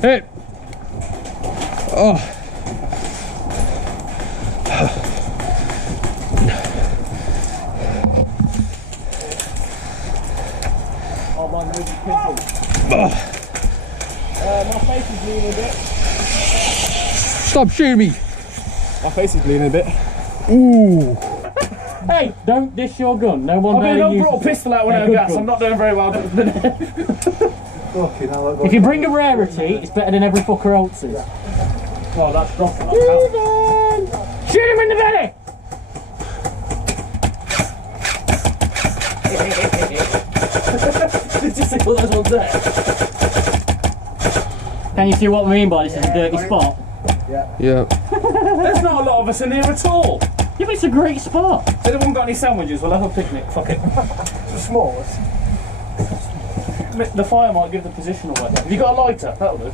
Hey! Oh! My face is bleeding a bit. Stop shooting me! My face is bleeding a bit. Ooh! Hey, don't dish your gun. No one I brought a pistol out when I gas. I'm not doing very well. If you bring a rarity, it's better than every fucker else's. Oh, that's dropping. Shoot him in the belly! Did you see all those ones there? Can you see what I mean by this is a dirty spot? Yeah. There's not a lot of us in here at all. Yeah, but it's a great spot. Has anyone got any sandwiches? We'll have a picnic. Fuck it. The smallest. The fire might give the position away. Have you got a lighter? That'll do.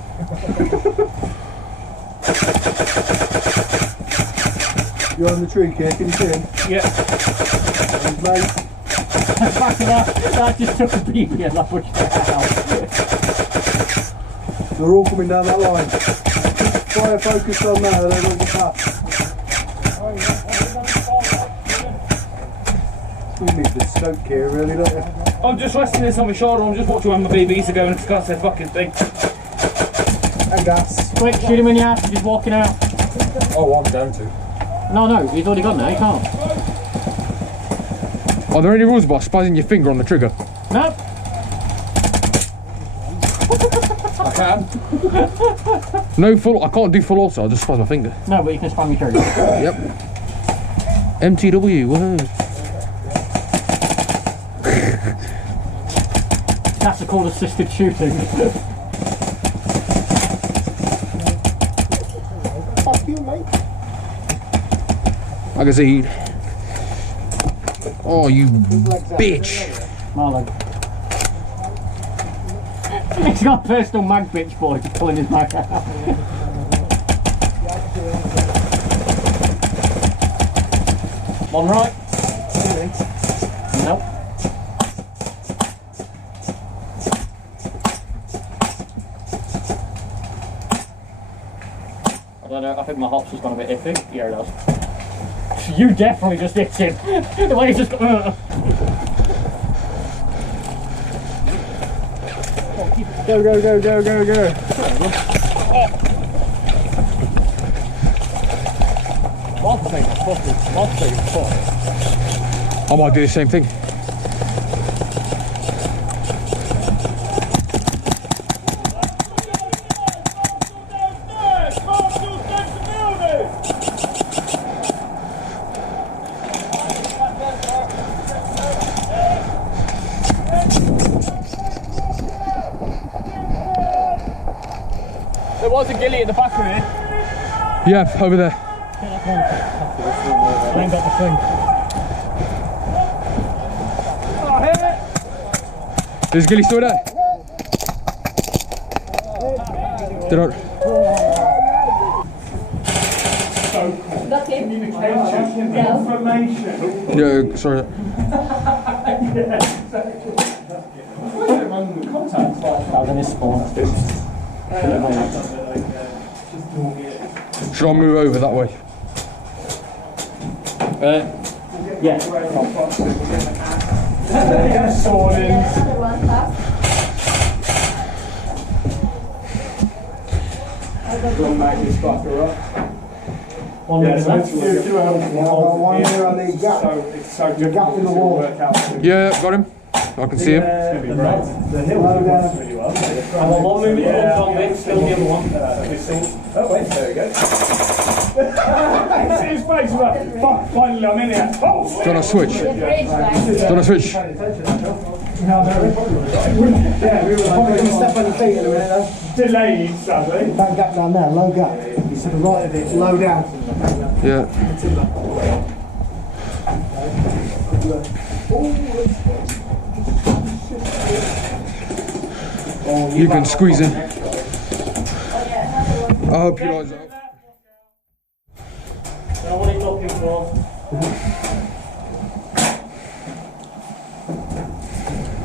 You're on the tree, kid. Can you see him? Yeah. Mate. that just took a BB and I pushed it out. They're all coming down that line. Fire focused on there, they won't get past. You need the stoke here, really, don't you? I'm just resting this on my shoulder. I'm just watching when my BBs are going and discuss their fucking thing. And gas. Quick, shoot him in the ass, he's walking out. Oh, I'm down to. No, he's already gone now, he can't. Are there any rules about spazzing your finger on the trigger? No. I can. No full. I can't do full auto. I'll just spaz my finger. No, but you can spam your trigger. Yep. MTW. Whoa. That's called assisted shooting. Fuck you, mate. Magazine. Oh, you bitch. Marlon. He's got a personal mag bitch boy just pulling his mag out. One right. Nope. I don't know, I think my hops has gone a bit iffy. Yeah, it does. You definitely just hit him. The way he just got... Go, go, go, go, go, go. I might do the same thing. There was a ghillie at the back of it. Yeah, over there. I ain't got the thing. Oh, hit it! Is Gilly still there? Did I? Communication, information. Yeah, sorry. That was in his spawn. Should I move over that way? Yeah. Swordings. 1 minute left. One here on the gap. The gap in the wall. Yeah, got him. I can see him. The hill. I want 1 minute on this, still the other one. Oh wait, there we go. See his face, like, fuck, finally I'm in here. Oh! Do you want to switch? Do you want to switch? Yeah, we were probably going to step on the feet in a minute though. Delayed, sadly. That gap down there, low gap. You to the right of it, low down. Yeah. You can squeeze in. I hope you guys are. Know what he's looking for.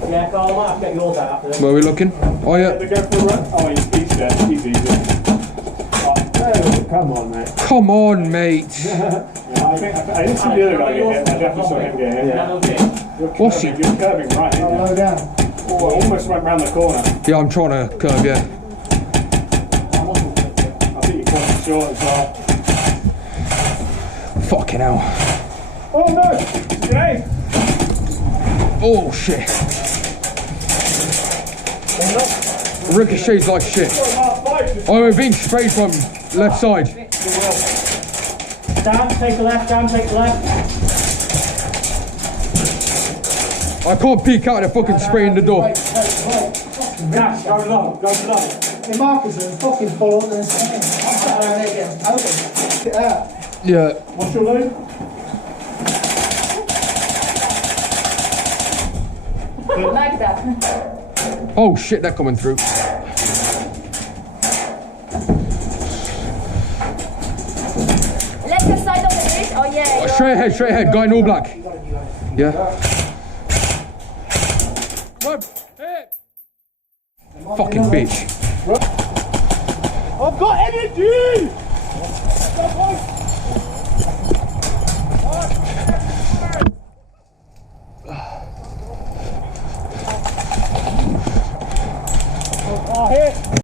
Yeah, Carl, I might have to get yours out after this. Where are we looking? Oh yeah. They go for a run. Oh, he's there. He's easy. Oh, come on, mate. Come on, mate. I didn't see the other guy get hit. I definitely saw him get hit. What's he? You're curving right, ain't you? Low down. Oh, I almost went round the corner. Yeah, I'm trying to curve, yeah. I think you caught it short as well. Fucking hell. Oh no! Grenade! Oh shit. Ricochets like shit. Oh, we're being sprayed from left side. Down, take the left, down, take the left. I can't peek out, they're fucking spraying the door. Gas, go long, go long. The markers are fucking full on this. Get out. Yeah. What's your load? Like that. Oh shit, they're coming through. Left side of the bridge. Oh yeah. Straight ahead, guy in all black. Yeah. Fucking bitch. I've got energy!